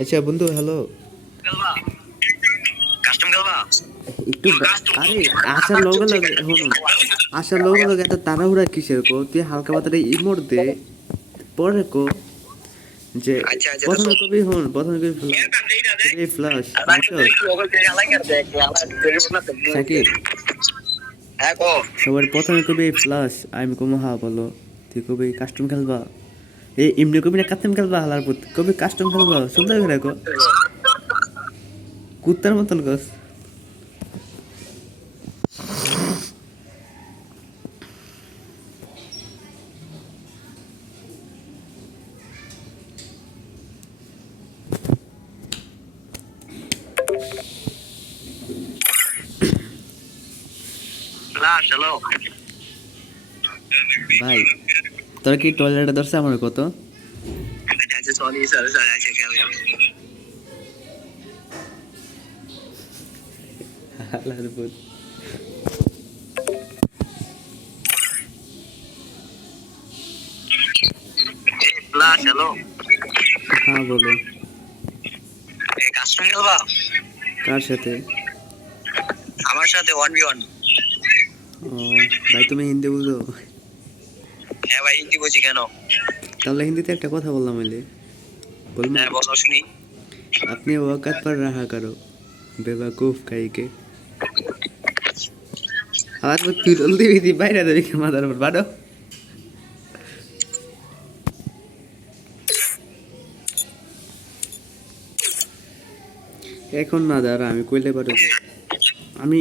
আচ্ছা বন্ধু হ্যালো একটু আরে আসার লগে লগে শুনুন। আসার লগে লগে এত তাড়াহুড়া কিসের কো? তুই হালকা পাতলা ইমোট দে। পরে কো যে আচ্ছা, আচ্ছা, প্রথমে কবি হন প্রথমে কবি ফ্লাশ কবি ফ্লাশ সাকিব। হ্যাঁ সবার প্রথমে কবি ফ্লাশ আমি কমো হা বলো। তুই কবি কাস্টম খেলবা? এই এমনি কবি না কাস্টম খেলবা হালার পুত? কবি কাস্টম খেলবা? সুন্দর করে কো। কুত্তার মতন কস। হ্যালো। ভাই। তোর কি টয়লেটে ধরছে আমার কত? সরি স্যার স্যার হ্যালো হ্যাঁ বলো। খেলবা কার সাথে? আমার সাথে ওয়ান বি ওয়ান ও ভাই তুমি হিন্দি বুঝো হ্যাঁ ভাই হিন্দি বুঝি কেন? তাহলে হিন্দিতে একটা কথা বললাম বলুন হ্যাঁ বলো শুনি। আপনি ওয়াকাত পর রাহা করো বেবাকুফ কাইকে। আবার তুই জলদি বাইরে উপর বাড়ো। এখন না দাঁড়া আমি কইলে পারে আমি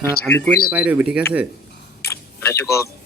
হ্যাঁ, আমি কইলে বাইরে ঠিক আছে? যোগাযোগ